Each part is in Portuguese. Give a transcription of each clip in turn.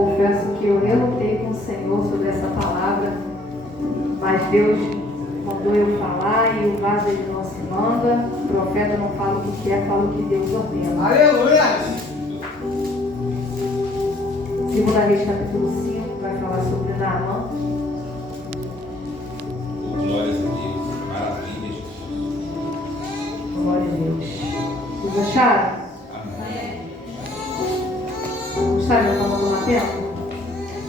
confesso que eu relutei com o Senhor sobre essa palavra, mas Deus mandou eu falar e o vaso ele não se manda, o profeta não fala o que quer, fala o que Deus ordena. Aleluia! 2 Reis capítulo 5 vai falar sobre Naamã. Glórias a Deus, maravilha. Glória a Deus. Vocês acharam? Amém. Gostaram da palavra do tempo?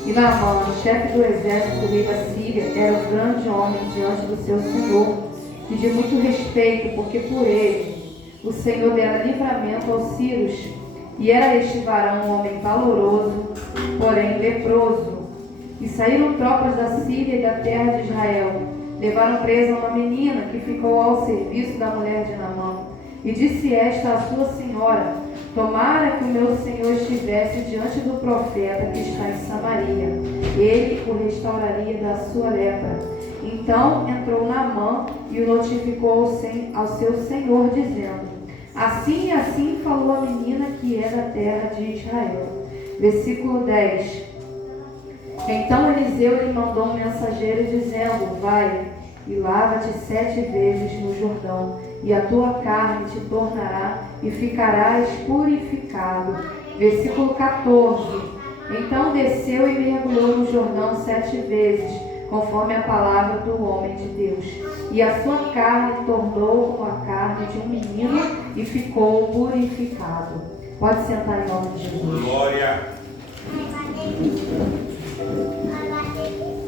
E Naamã, chefe do exército do rei da Síria, era um grande homem diante do seu senhor e de muito respeito, porque por ele o Senhor dera livramento aos sírios. E era este varão um homem valoroso, porém leproso. E saíram tropas da Síria e da terra de Israel. Levaram presa uma menina que ficou ao serviço da mulher de Naamã. E disse esta à sua senhora: tomara que o meu senhor estivesse diante do profeta que está em Samaria. Ele o restauraria da sua lepra. Então entrou Naamã e o notificou ao seu senhor, dizendo: assim e assim falou a menina que é da terra de Israel. Versículo 10. Então Eliseu lhe mandou um mensageiro dizendo: vai e lava-te 7 vezes no Jordão, e a tua carne te tornará e ficarás purificado. Versículo 14. Então desceu e mergulhou no Jordão 7 vezes, conforme a palavra do homem de Deus. E a sua carne tornou como a carne de um menino e ficou purificado. Pode sentar em nome de Jesus. Glória.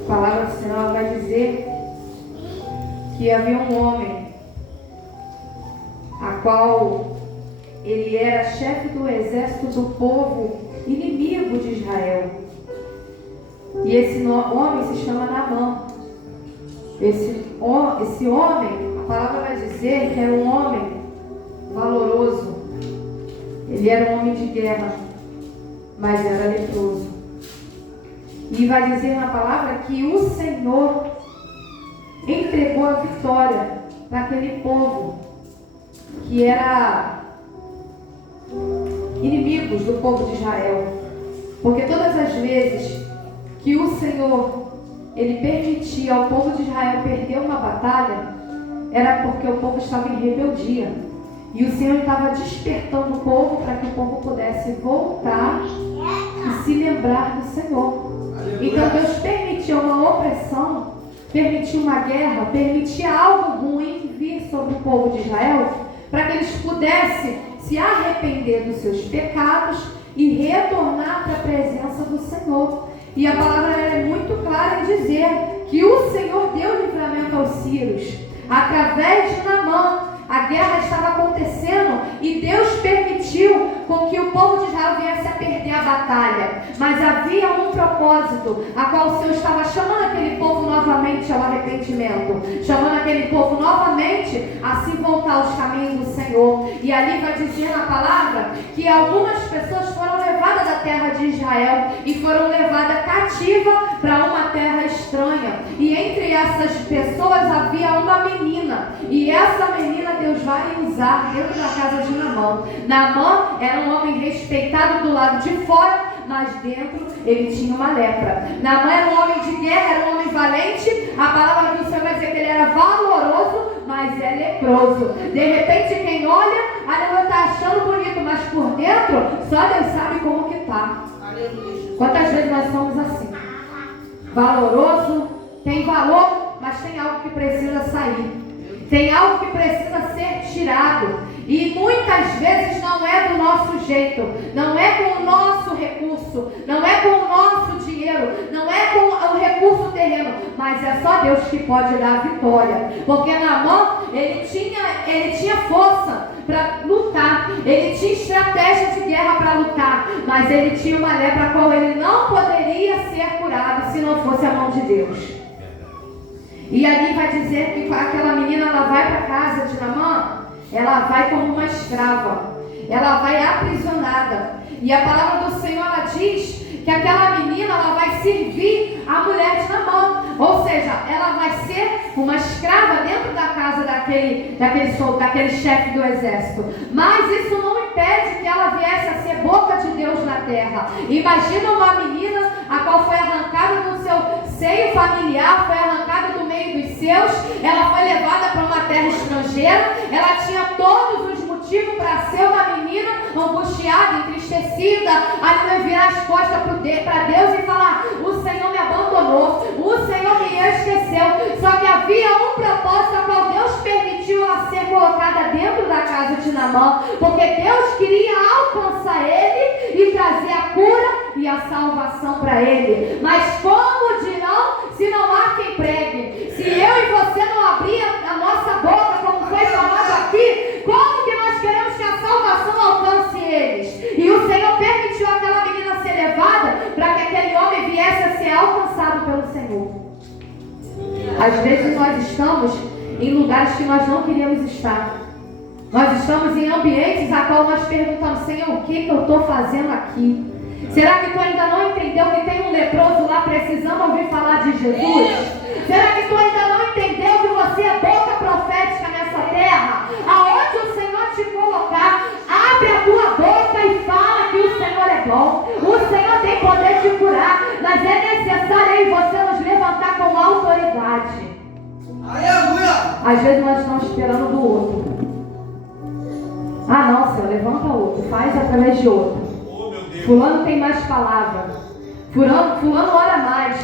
A palavra do Senhor vai dizer que havia um homem, a qual ele era chefe do exército do povo inimigo de Israel. E esse homem se chama Naamã. Esse homem, a palavra vai dizer que era um homem valoroso. Ele era um homem de guerra, mas era leproso. E vai dizer na palavra que o Senhor entregou a vitória para aquele povo que era inimigos do povo de Israel. Porque todas as vezes que o Senhor ele permitia ao povo de Israel perder uma batalha, era porque o povo estava em rebeldia. E o Senhor estava despertando o povo para que o povo pudesse voltar e se lembrar do Senhor. Então Deus permitiu uma opressão, permitiu uma guerra, permitia algo ruim vir sobre o povo de Israel, para que eles pudessem se arrepender dos seus pecados e retornar para a presença do Senhor. E a palavra é muito clara em dizer que o Senhor deu livramento aos sírios. Através de Naamã, a guerra estava acontecendo e Deus permitiu com que o povo de Israel viesse a perder a batalha. Mas havia um propósito, a qual o Senhor estava chamando aquele povo novamente ao arrependimento, chamando aquele povo novamente a se voltar aos caminhos do Senhor. E ali vai dizer na palavra que algumas pessoas foram levadas da terra de Israel e foram levadas cativa para uma terra estranha. E entre essas pessoas havia uma menina, e essa menina Deus vai usar dentro da casa de Naamã. Naamã era um homem respeitado do lado de fora, mas dentro ele tinha uma lepra. Naamã era um homem de guerra, era um homem valente. A palavra do Senhor vai dizer que ele era valoroso, mas é leproso. De repente quem olha, ela está achando bonito, mas por dentro só Deus sabe como que está. Quantas vezes nós somos assim? Valoroso, tem valor, mas tem algo que precisa sair. Tem algo que precisa ser tirado. E muitas vezes não é do nosso jeito, não é com o nosso recurso, não é com o nosso dinheiro, não é com o recurso terreno, mas é só Deus que pode dar a vitória. Porque Naamã, ele tinha força para lutar, ele tinha estratégia de guerra para lutar, mas ele tinha uma lepra a qual ele não poderia ser curado se não fosse a mão de Deus. E ali vai dizer que aquela menina, ela vai para a casa de Naamã, ela vai como uma escrava, ela vai aprisionada. E a palavra do Senhor, ela diz que aquela menina, ela vai servir a mulher de Naamã. Ou seja, ela vai ser uma escrava dentro da casa daquele chefe do exército. Mas isso não importa. impede que ela viesse a ser boca de Deus na terra. Imagina uma menina a qual foi arrancada do seu seio familiar, foi arrancada do meio dos seus, ela foi levada para uma terra estrangeira, ela tinha todos os motivos para ser uma menina angustiada, entristecida, ali virar as costas para Deus e falar: o Senhor me abandonou, o Senhor me esqueceu. Só que havia um propósito ao qual Deus permitiu ela ser colocada dentro da casa de Naamã, porque Deus queria alcançar ele e trazer a cura e a salvação para ele. Mas como dirão se não há quem pregue? Se eu e você não abrir a nossa boca, como foi falado aqui, como que nós queremos que a salvação alcance eles? E o Senhor permitiu aquela menina ser levada para que aquele homem viesse a ser alcançado pelo Senhor. Às vezes nós estamos em lugares que nós não queríamos estar. Nós estamos em ambientes a qual nós perguntamos: Senhor, o que eu estou fazendo aqui? Será que tu ainda não entendeu que tem um leproso lá precisando ouvir falar de Jesus? Será que tu ainda não entendeu que você é boca profética nessa terra? Aonde o Senhor te colocar, abre a tua boca e fala que o Senhor é bom. O Senhor tem poder de curar, mas é necessário aí você nos levantar com autoridade. Aleluia! Às vezes nós estamos esperando do outro. Ah não, Senhor, levanta outro, faz através de outro. Fulano tem mais palavra, fulano ora mais.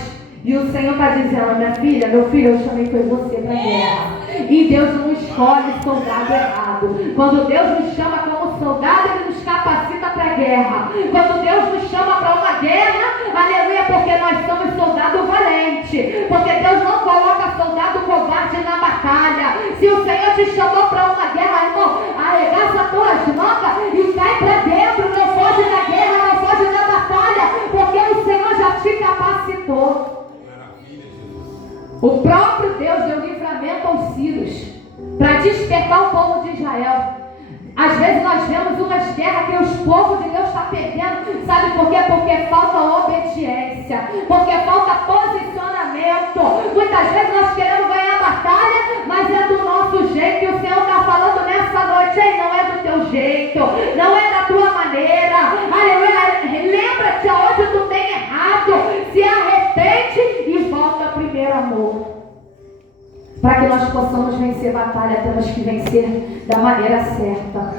E o Senhor está dizendo: minha filha, meu filho, eu chamei você para a guerra. E Deus não escolhe soldado errado. Quando Deus nos chama como soldado, Ele nos capacita para a guerra. Quando Deus nos chama para uma guerra, aleluia, porque nós somos soldado valente. Porque Deus não coloca soldado covarde na batalha. Se o Senhor te chamou para uma guerra, irmão, arregaça as tuas mangas e cai para dentro. Não foge da guerra, não foge da batalha, porque o Senhor já te capacitou. O próprio Deus deu livramento aos sírios para despertar o povo de Israel. Às vezes nós vemos umas guerras que o povo de Deus está perdendo. Sabe por quê? Porque falta obediência, porque falta posicionamento. Muitas vezes nós queremos ganhar a batalha, mas é do nosso jeito. E o Senhor está falando nessa noite: ei, não é do teu jeito, não é da tua maneira. Aleluia. Lembra-te aonde tu tem errado, se arrepende e volta ao primeiro amor. Para que nós possamos vencer batalha, temos que vencer da maneira certa,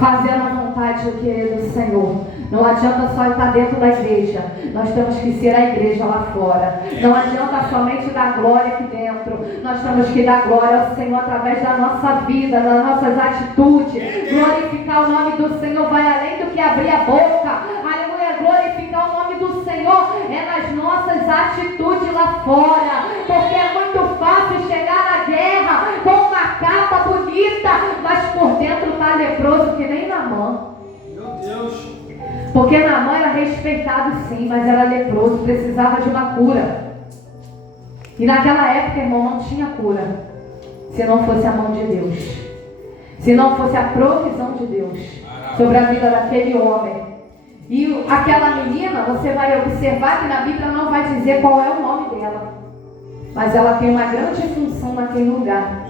fazendo a vontade do querido Senhor. Não adianta só estar dentro da igreja, nós temos que ser a igreja lá fora. Não adianta somente dar glória aqui dentro, nós temos que dar glória ao Senhor através da nossa vida, das nossas atitudes. Glorificar o nome do Senhor vai além do que abrir a boca. Aleluia, glorificar o nome do Senhor é nas nossas atitudes lá fora, porque é muito fácil chegar na guerra com uma capa bonita, mas por dentro está leproso que nem Naamã. Meu Deus! Porque Naamã era respeitado sim, mas era leproso, precisava de uma cura. E naquela época, irmão, não tinha cura se não fosse a mão de Deus, se não fosse a provisão de Deus sobre a vida daquele homem. E aquela menina, você vai observar que na Bíblia não vai dizer qual é o nome dela, mas ela tem uma grande função naquele lugar,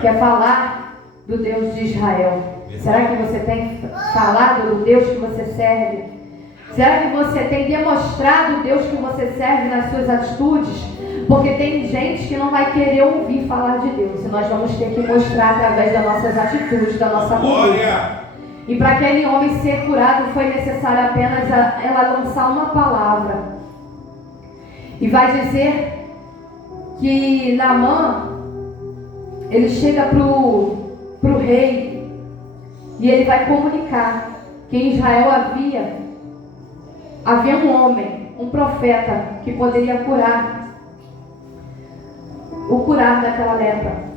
que é falar do Deus de Israel. Será que você tem falado do Deus que você serve? Será que você tem demonstrado o Deus que você serve nas suas atitudes? Porque tem gente que não vai querer ouvir falar de Deus, e nós vamos ter que mostrar através das nossas atitudes, da nossa conduta. E para aquele homem ser curado foi necessário apenas ela lançar uma palavra. E vai dizer que Naamã, ele chega pro rei e ele vai comunicar que em Israel havia um homem, um profeta, que poderia curar daquela lepra.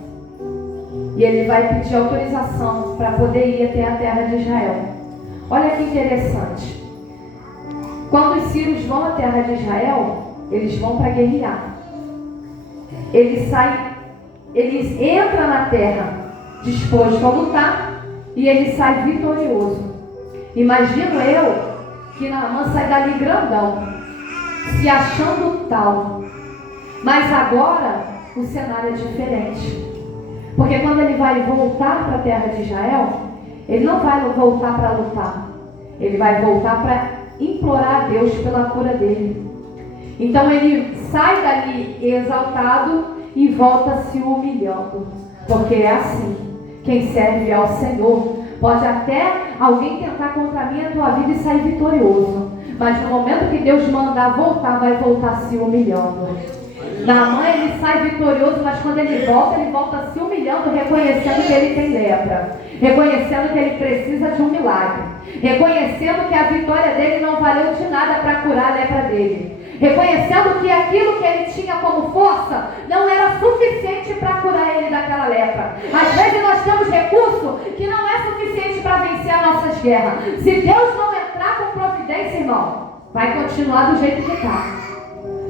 E ele vai pedir autorização para poder ir até a terra de Israel. Olha que interessante. Quando os sírios vão à terra de Israel, eles vão para guerrear. Eles entram na terra disposto a lutar e ele sai vitorioso. Imagino eu que Naamã sai dali grandão, se achando tal. Mas agora o cenário é diferente. Porque quando ele vai voltar para a terra de Israel, ele não vai voltar para lutar. Ele vai voltar para implorar a Deus pela cura dele. Então ele sai dali exaltado e volta se humilhando. Porque é assim, quem serve ao Senhor. Pode até alguém tentar contra mim a tua vida e sair vitorioso. Mas no momento que Deus mandar voltar, vai voltar se humilhando. Naamã ele sai vitorioso, mas quando ele volta se humilhando, reconhecendo que ele tem lepra. Reconhecendo que ele precisa de um milagre. Reconhecendo que a vitória dele não valeu de nada para curar a lepra dele. Reconhecendo que aquilo que ele tinha como força não era suficiente para curar ele daquela lepra. Às vezes nós temos recurso que não é suficiente para vencer as nossas guerras. Se Deus não entrar com providência, irmão, vai continuar do jeito que está.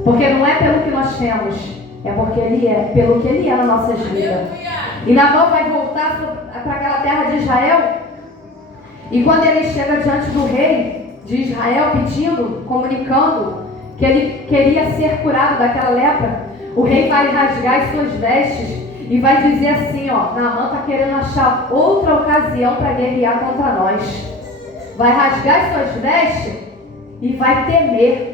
Porque não é pelo que nós temos, é porque Ele é, pelo que Ele é nas nossas vidas. E Naamã vai voltar para aquela terra de Israel. E quando ele chega diante do rei de Israel, pedindo, comunicando que ele queria ser curado daquela lepra, o rei vai rasgar as suas vestes e vai dizer assim, ó, Naamã está querendo achar outra ocasião para guerrear contra nós. Vai rasgar as suas vestes e vai temer.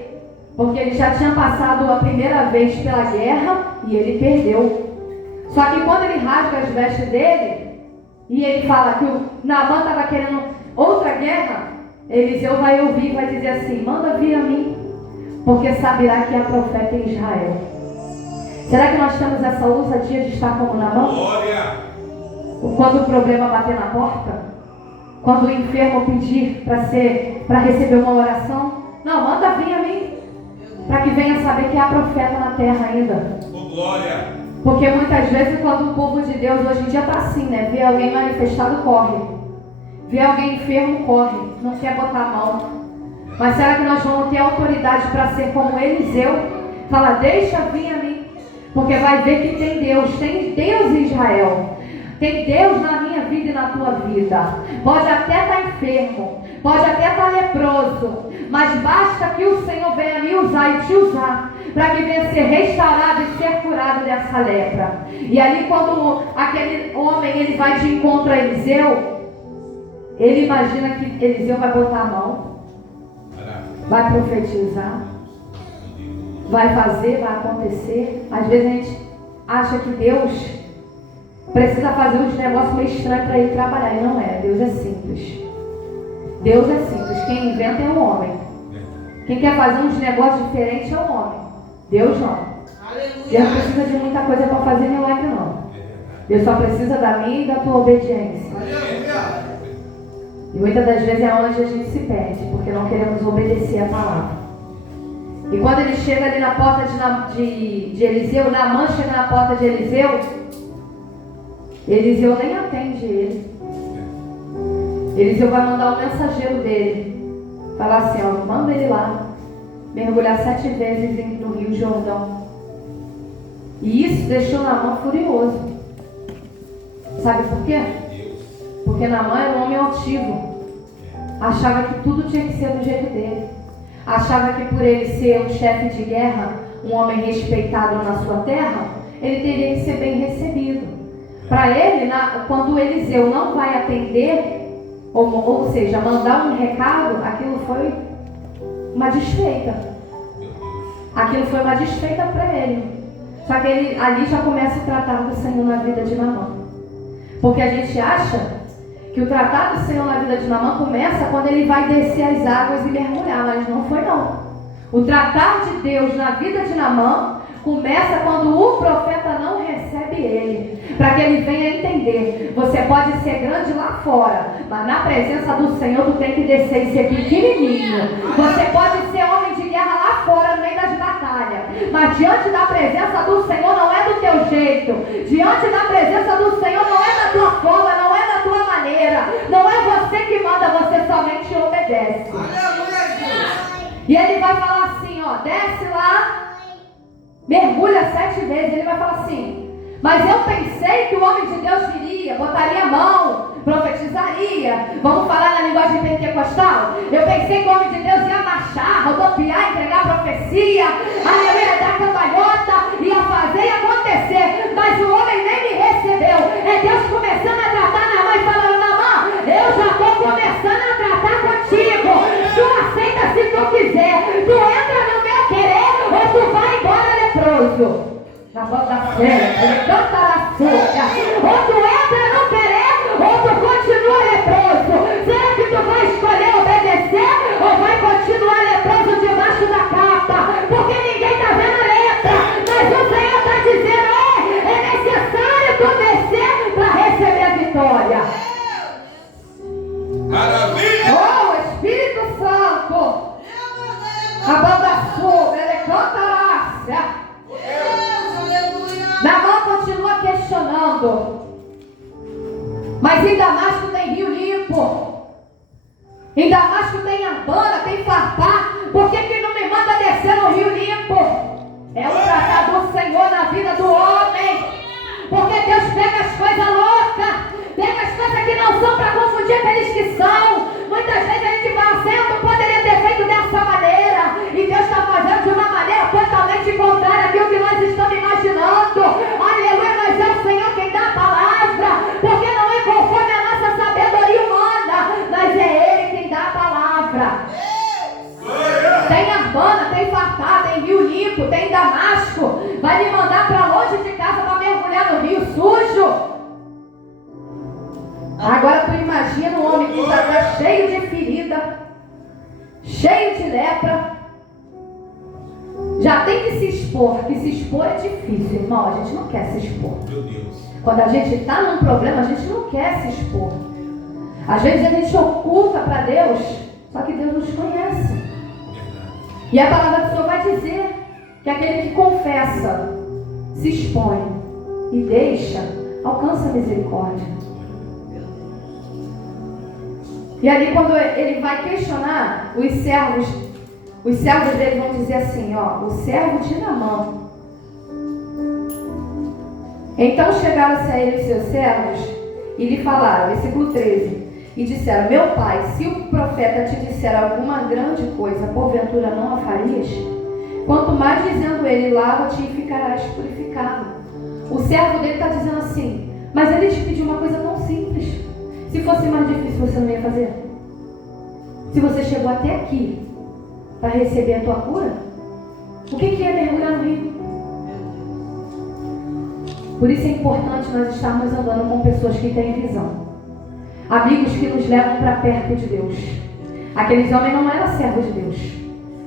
Porque ele já tinha passado a primeira vez pela guerra e ele perdeu. Só que quando ele rasga as vestes dele e ele fala que o Naamã estava querendo outra guerra, Eliseu vai ouvir e vai dizer assim, manda vir a mim, porque saberá que é profeta em Israel. Será que nós temos essa ousadia de estar como Naamã? Glória! Quando o problema bater na porta, quando o enfermo pedir para receber uma oração, não, manda vir a mim, para que venha saber que há profeta na terra ainda. Oh, glória! Porque muitas vezes quando o povo de Deus hoje em dia está assim, né? Vê alguém manifestado, corre. Vê alguém enfermo, corre. Não quer botar a mão. Mas será que nós vamos ter autoridade para ser como Eliseu? Fala, deixa vir a mim. Porque vai ver que tem Deus em Israel. Tem Deus na minha vida e na tua vida. Pode até estar enfermo, pode até estar leproso, mas basta que o Senhor venha me usar e te usar, para que venha ser restaurado e ser curado dessa lepra. E ali quando aquele homem ele vai de encontro a Eliseu, ele imagina que Eliseu vai botar a mão, vai profetizar, vai fazer, vai acontecer. Às vezes a gente acha que Deus precisa fazer uns negócios meio estranhos para ir trabalhar. E não é. Deus é simples. Deus é simples. Quem inventa é o homem. Quem quer fazer uns negócios diferentes é o homem. Deus não. Deus não precisa de muita coisa para fazer milagre, não. Deus só precisa da minha e da tua obediência. E muitas das vezes é onde a gente se perde, porque não queremos obedecer a palavra. E quando ele chega ali na porta de Eliseu, Naamã chega na porta de Eliseu, Eliseu nem atende ele. Eliseu vai mandar o mensageiro dele falar assim, ó, manda ele lá mergulhar 7 vezes no Rio Jordão. E isso deixou Naamã furioso. Sabe por quê? Porque Naamã era um homem altivo. Achava que tudo tinha que ser do jeito dele. Achava que por ele ser um chefe de guerra, um homem respeitado na sua terra, ele teria que ser bem recebido. Para ele, quando Eliseu não vai atender, ou seja, mandar um recado, aquilo foi uma desfeita. Aquilo foi uma desfeita para ele. Só que ele ali já começa o tratado do Senhor na vida de Naamã. Porque a gente acha que o tratado do Senhor na vida de Naamã começa quando ele vai descer as águas e mergulhar, mas não foi não. O tratar de Deus na vida de Naamã começa quando o profeta não recebe ele, para que ele venha entender. Você pode ser grande lá fora, mas na presença do Senhor tu tem que descer e ser pequenininho. Você pode ser homem de guerra lá fora no meio das batalhas, mas diante da presença do Senhor não é do teu jeito. Diante da presença do Senhor não é da tua forma, não é da tua maneira. Não é você que manda, você somente obedece. E ele vai falar assim, ó, desce lá, mergulha 7 vezes. Ele vai falar assim, mas eu pensei que o homem de Deus viria, botaria a mão, profetizaria, vamos falar na linguagem pentecostal. Eu pensei que o homem de Deus ia marchar, rodopiar, entregar profecia, aleluia, dar cambalhota, ia fazer e acontecer, mas o homem nem me recebeu. É Deus começando a tratar Naamã e falando, Naamã, eu leproso. Na banda séria, ele canta a sua. Ou tu entra no querer, ou tu continua leproso. Será que tu vai escolher obedecer ou vai continuar leproso debaixo da capa? Porque ninguém está vendo a letra, mas o Senhor está dizendo: é necessário tu descer para receber a vitória. Maravilha! Oh, Espírito Santo! A banda sua, ele canta a Naamã continua questionando. Mas em Damasco tem rio limpo. Em Damasco tem Abana, tem Farpá. Por que não me manda descer no rio limpo? É o tratado do Senhor na vida do homem. Porque Deus pega as coisas loucas, pega as coisas que não são para confundir aqueles que são. Muitas vezes a gente fala assim: eu não poderia ter feito dessa maneira. E Deus está fazendo de uma maneira totalmente contrária àquilo que nós estamos imaginando. Aleluia, mas é o Senhor quem dá a palavra. Porque não é conforme a nossa sabedoria humana, mas é Ele quem dá a palavra. Tem Abana, tem Farpá, tem Rio Limpo, tem Damasco. Vai me mandar para longe de casa para mergulhar no rio sujo? Agora tu imagina um homem que está cheio de ferida, cheio de lepra. Já tem que se expor, que se expor é difícil, irmão. A gente não quer se expor. Meu Deus. Quando a gente está num problema, a gente não quer se expor. Às vezes a gente oculta para Deus, só que Deus nos conhece. E a palavra do Senhor vai dizer que aquele que confessa, se expõe e deixa, alcança a misericórdia. E ali quando ele vai questionar, os servos dele vão dizer assim, ó: o servo de Naamã. Então chegaram-se a ele os seus servos e lhe falaram, versículo 13, e disseram: meu pai, se o profeta te disser alguma grande coisa, porventura não a farias? Quanto mais dizendo ele: lava-te e ficarás purificado. O servo dele está dizendo assim: mas ele te pediu uma coisa tão simples. Se fosse mais difícil, você não ia fazer? Se você chegou até aqui para receber a tua cura, o que é mergulhar no rio? Por isso é importante nós estarmos andando com pessoas que têm visão, amigos que nos levam para perto de Deus. Aqueles homens não eram servos de Deus,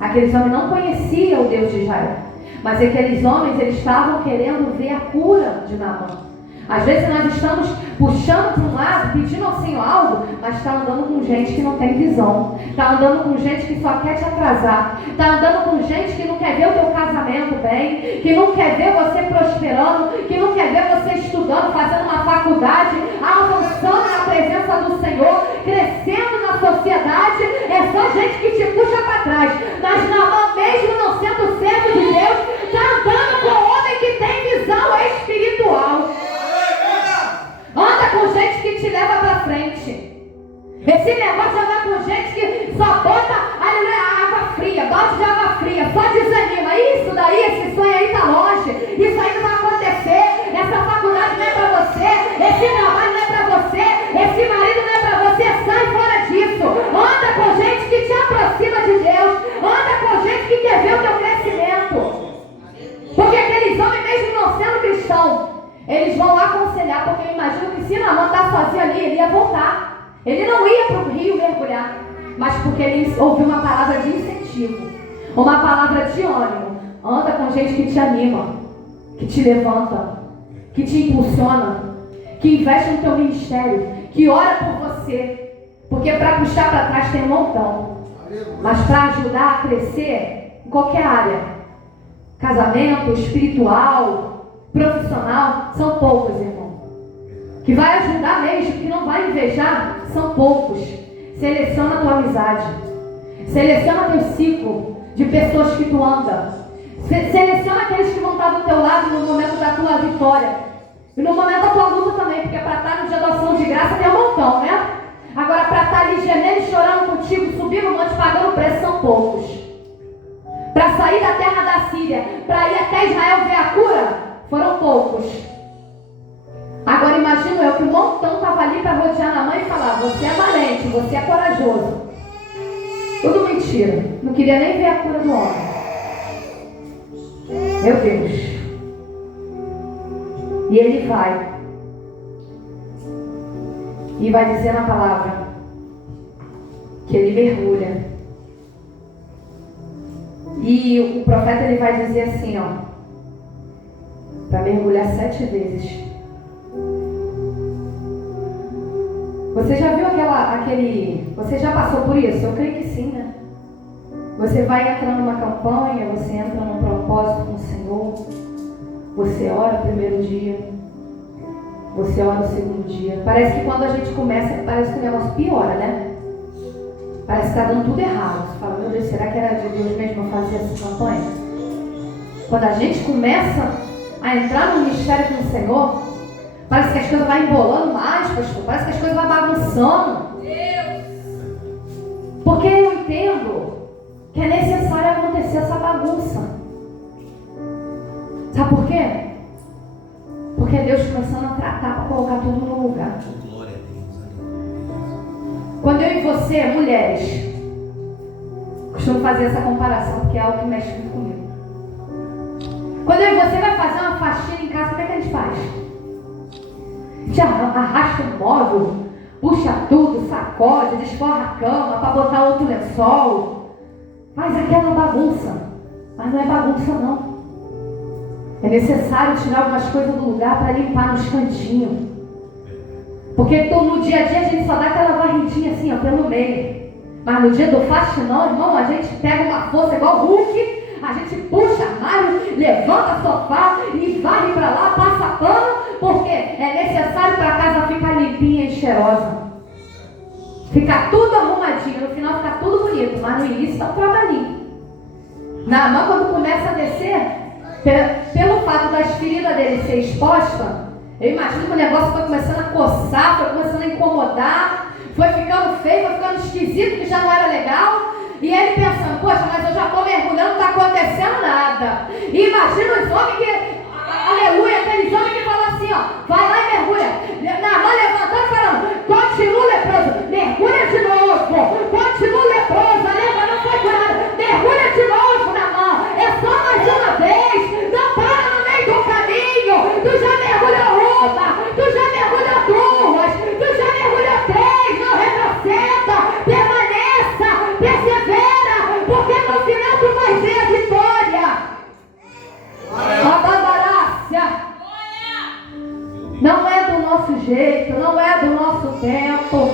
aqueles homens não conheciam o Deus de Israel, mas aqueles homens, eles estavam querendo ver a cura de Naamã. Às vezes nós estamos puxando para um lado, pedindo ao Senhor algo, mas está andando com gente que não tem visão, está andando com gente que só quer te atrasar, está andando com gente que não quer ver o teu casamento bem, que não quer ver você prosperando, que não quer ver você estudando, fazendo uma faculdade, avançando na presença do Senhor, crescendo na sociedade. É só gente que te puxa para trás. Mas Naamã, mesmo não sendo servo de Deus, está andando com um homem que tem visão espiritual. Anda com gente que te leva para frente. Esse negócio de andar com gente que só bota água fria, balde de água fria, só desanima. Isso daí, esse sonho aí tá longe. Isso aí não vai acontecer. Essa faculdade não é para você. Esse trabalho não é para você. Esse marido não é para você. Sai fora disso. Anda com gente que te aproxima de Deus. Anda com gente que quer ver o teu crescimento. Porque aqueles homens, mesmo não sendo cristãos, eles vão lá aconselhar, porque eu imagino que se Naamã está sozinho ali, ele ia voltar. Ele não ia para o rio mergulhar, mas porque ele ouviu uma palavra de incentivo, uma palavra de ânimo. Anda com gente que te anima, que te levanta, que te impulsiona, que investe no teu ministério, que ora por você. Porque para puxar para trás tem um montão, mas para ajudar a crescer em qualquer área, casamento, espiritual, profissional, são poucos, irmão. Que vai ajudar mesmo, que não vai invejar, são poucos. Seleciona a tua amizade, seleciona teu ciclo de pessoas que tu anda, seleciona aqueles que vão estar do teu lado no momento da tua vitória e no momento da tua luta também, porque para estar no dia da ação de graça tem um montão, né? Agora para estar ali gemendo e chorando contigo, subindo no monte, pagando preço, são poucos. Para sair da terra da Síria, para ir até Israel ver a cura, foram poucos. Agora imagino eu que um montão estava ali para rodear na mãe e falar: você é valente, você é corajoso. Tudo mentira. Não queria nem ver a cura do homem. Meu Deus. E ele vai. E vai dizer na palavra que ele mergulha. E o profeta ele vai dizer assim, ó, para mergulhar 7 vezes. Você já viu você já passou por isso? Eu creio que sim, né? Você vai entrando numa campanha, você entra num propósito com o Senhor, você ora o primeiro dia, você ora o segundo dia. Parece que quando a gente começa, parece que o negócio piora, né? Parece que está dando tudo errado. Você fala, meu Deus, será que era de Deus mesmo fazer essa campanha? Quando a gente começa a entrar no ministério com o Senhor, parece que as coisas vão embolando mais, pastor. Parece que as coisas vão bagunçando. Porque eu entendo que é necessário acontecer essa bagunça. Sabe por quê? Porque é Deus começando a tratar para colocar tudo no lugar. Quando eu e você, mulheres, costumo fazer essa comparação, porque é algo que mexe muito comigo. Quando eu e você vai fazer uma faxina em casa, como é que a gente faz? A gente arrasta o móvel, puxa tudo, sacode, desforra a cama para botar outro lençol. Faz aquela bagunça. Mas não é bagunça não. É necessário tirar algumas coisas do lugar para limpar nos cantinhos. Porque então, no dia a dia a gente só dá aquela varridinha assim, ó, pelo meio. Mas no dia do faxinão, irmão, a gente pega uma força igual Hulk, a gente puxa armário, levanta sofá e varre para lá, passa pano, porque é necessário para a casa ficar limpinha e cheirosa. Ficar tudo arrumadinho, no final ficar tudo bonito, mas no início está um trabalhinho. Na mão, quando começa a descer, pelo fato das feridas dele ser exposta, eu imagino que o negócio foi começando a coçar, foi começando a incomodar, foi ficando feio, foi ficando esquisito, que já não era legal. E ele pensando, poxa, mas eu já estou mergulhando, não está acontecendo nada. E imagina os homens que, aleluia, aqueles homens que falam assim, ó, vai lá e mergulha. Na mão levantando e falando, continua leproso, mergulha de novo, continua leproso, a lepra não foi curada, mergulha de novo na mão, é só mais uma vez, não para no meio do caminho, tu já mergulhou uma, tu já mergulhou 2, tu já mergulhou 3, não retroceda, permaneça, persevera, porque no final tu vai ver a vitória. Não é do nosso jeito, não é do nosso tempo.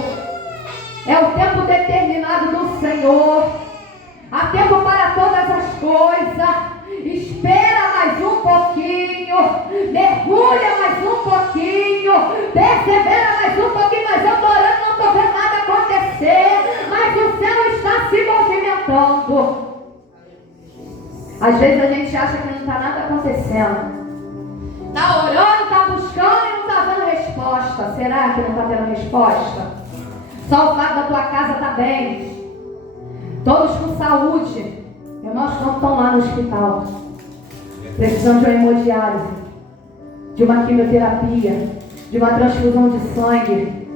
É o tempo determinado do Senhor. Há tempo para todas as coisas. Espera mais um pouquinho. Mergulha mais um pouquinho. Persevera mais um pouquinho. Mas eu estou orando, não estou vendo nada acontecer. Mas o céu está se movimentando. Às vezes a gente acha que não está nada acontecendo. Está orando, está buscando e não está dando resposta. Será que não está tendo resposta? Só o fato da tua casa está bem. Todos com saúde. Irmãos não estão lá no hospital. Precisando de uma hemodiálise, de uma quimioterapia, de uma transfusão de sangue.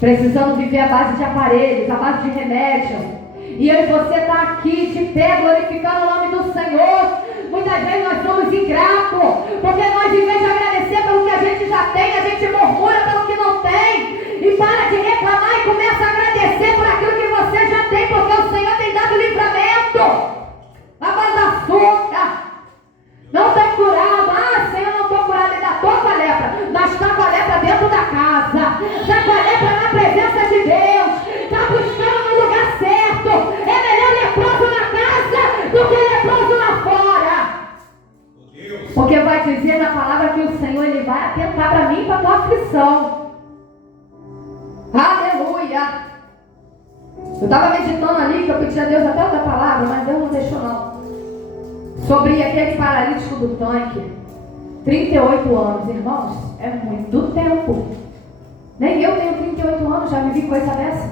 Precisando viver à base de aparelhos, à base de remédio. E eu e você está aqui de pé, glorificando o nome do Senhor. Muitas vezes nós somos ingratos, porque nós, em vez de agradecer pelo que a gente já tem, a gente murmura pelo que não tem. E para de reclamar e começa a agradecer por aquilo que você já tem, porque o Senhor tem dado livramento. Agora da açúcar. Não está curado. Ah, Senhor, não estou curado. Ainda estou com a lepra. Mas está com a lepra dentro da casa. Está com a lepra na presença de Deus. Está buscando no lugar certo. É melhor leproso na casa do que leproso lá fora. Porque vai dizer na palavra que o Senhor ele vai atentar para mim e para a tua aflição. Aleluia. Eu estava meditando ali, que eu pedi a Deus até outra palavra, mas Deus não deixou não. Sobre aquele paralítico do tanque. 38 anos, irmãos, é muito tempo. Nem eu tenho 38 anos, já vivi coisa dessa.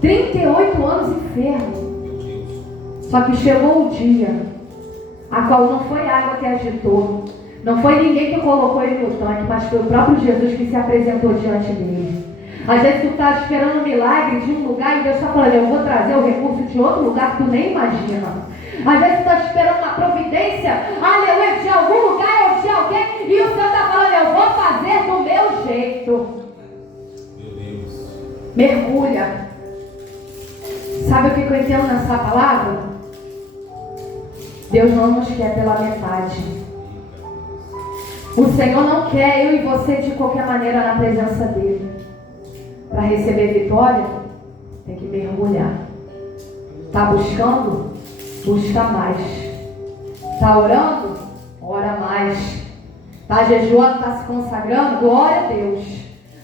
38 anos enfermo. Só que chegou o dia, a qual não foi água que agitou, não foi ninguém que colocou ele no tanque, mas foi o próprio Jesus que se apresentou diante dele. Às vezes tu está esperando um milagre de um lugar e Deus está falando, eu vou trazer o recurso de outro lugar que tu nem imagina. Às vezes tu está esperando uma providência, aleluia, de algum lugar ou corrigir alguém e o Senhor está falando, eu vou fazer do meu jeito. Meu Deus. Mergulha. Sabe o que eu entendo nessa palavra? Deus não nos quer pela metade. O Senhor não quer eu e você de qualquer maneira na presença dEle. Para receber vitória, tem que mergulhar. Está buscando? Busca mais. Está orando? Ora mais. Está jejuando? Está se consagrando? Glória a Deus.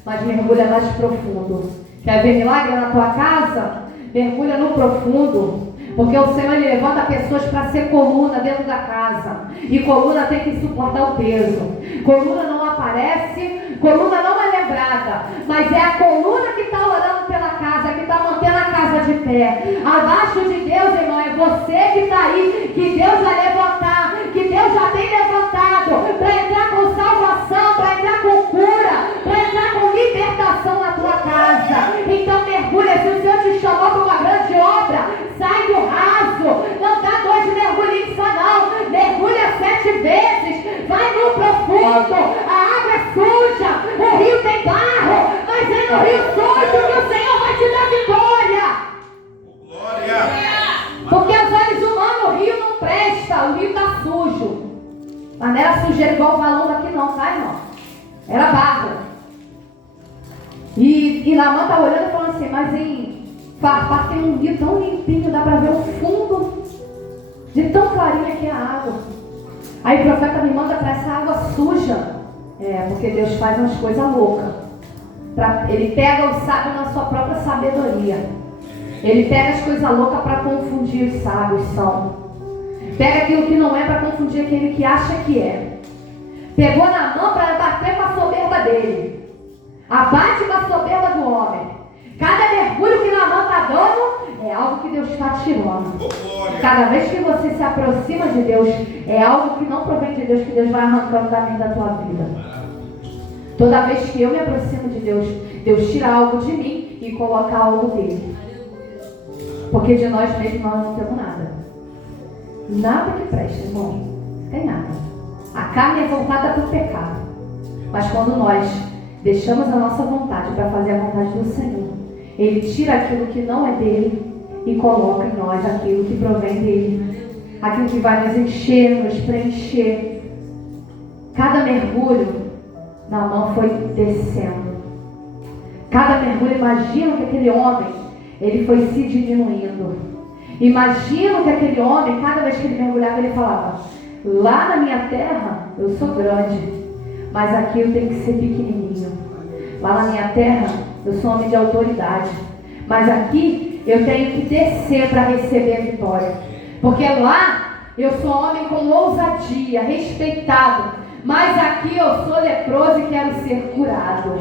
Mas mergulha mais profundo. Quer ver milagre na tua casa? Mergulha no profundo. Porque o Senhor ele levanta pessoas para ser coluna dentro da casa. E coluna tem que suportar o peso. Coluna não aparece, coluna não é lembrada. Mas é a coluna que está orando pela casa, que está mantendo a casa de pé. Abaixo de Deus, irmão, é você que está aí, que Deus vai levantar, que Deus já tem levantado para entrar com salvação, para entrar com cura, para entrar com libertação na tua casa. Então mergulha, se o Senhor te chamou para uma grande obra, sai do raso, não dá 2 mergulhinhos só não, mergulha 7 vezes, vai no profundo, a água é suja, o rio tem barro, mas é no rio sujo que o Senhor vai te dar vitória. Glória! Porque aos olhos humanos o rio não presta, o rio está sujo. Mas não era sujeira igual o valor aqui não, tá, irmão? Era barro. E Naamã está olhando e falando assim, mas em Farpar tem um rio tão limpinho, dá para ver o fundo de tão clarinha que é a água. Aí o profeta me manda para essa água suja. Porque Deus faz umas coisas loucas. Ele pega os sábios na sua própria sabedoria. Ele pega as coisas loucas para confundir os sábios, pega aquilo que não é para confundir aquele que acha que é. Pegou na mão para bater com a soberba dele. Abate com a soberba do homem. Cada mergulho que Naamã está dando é algo que Deus está tirando. Cada vez que você se aproxima de Deus, é algo que não provém de Deus, que Deus vai arrancando da tua vida. Toda vez que eu me aproximo de Deus, Deus tira algo de mim e coloca algo dele. Porque de nós mesmos nós não temos nada. Nada que preste, irmão. Não tem nada. A carne é voltada para o pecado. Mas quando nós deixamos a nossa vontade para fazer a vontade do Senhor, Ele tira aquilo que não é dele e coloca em nós aquilo que provém dele. Aquilo que vai nos encher, nos preencher. Cada mergulho, Naamã foi descendo. Cada mergulho, imagina que aquele homem, ele foi se diminuindo. Imagina que aquele homem, cada vez que ele mergulhava, ele falava, lá na minha terra, eu sou grande, mas aqui eu tenho que ser pequenininho. Lá na minha terra, eu sou homem de autoridade, mas aqui eu tenho que descer para receber a vitória. Porque lá eu sou homem com ousadia, respeitado, mas aqui eu sou leproso e quero ser curado.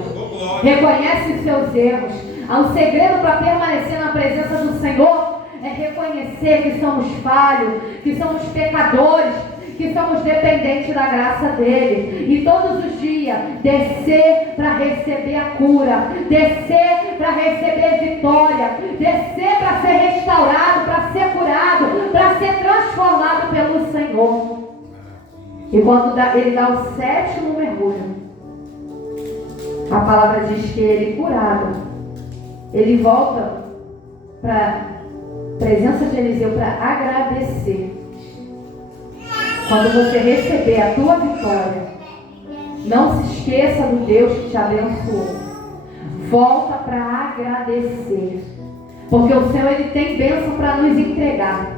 Reconhece os seus erros. O segredo para permanecer na presença do Senhor é reconhecer que somos falhos, que somos pecadores, que somos dependentes da graça dele. E todos os dias descer para receber a cura, descer para receber vitória, descer para ser restaurado, para ser curado, para ser transformado pelo Senhor. E quando ele dá o 7º mergulho, a palavra diz que ele curado, ele volta para a presença de Eliseu para agradecer. Quando você receber a tua vitória, não se esqueça do Deus que te abençoou. Volta para agradecer. Porque o Senhor ele tem bênção para nos entregar.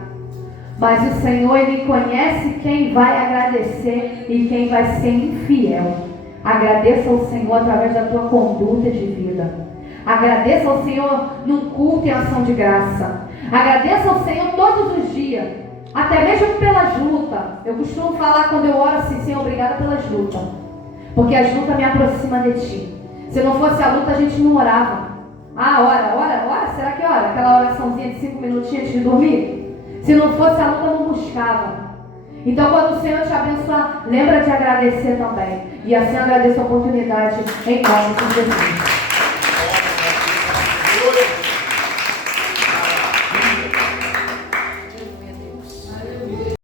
Mas o Senhor ele conhece quem vai agradecer e quem vai ser infiel. Agradeça ao Senhor através da tua conduta de vida. Agradeça ao Senhor num culto e ação de graça. Agradeça ao Senhor todos os dias. Até mesmo pelas lutas. Eu costumo falar quando eu oro assim, Senhor, obrigada pelas lutas. Porque as lutas me aproximam de Ti. Se não fosse a luta, a gente não orava. Ora. Será que ora? Aquela oraçãozinha de 5 minutinhos antes de dormir? Se não fosse a luta, eu não buscava. Então, quando o Senhor te abençoar, lembra de agradecer também. E assim agradeço a oportunidade em nome de Jesus.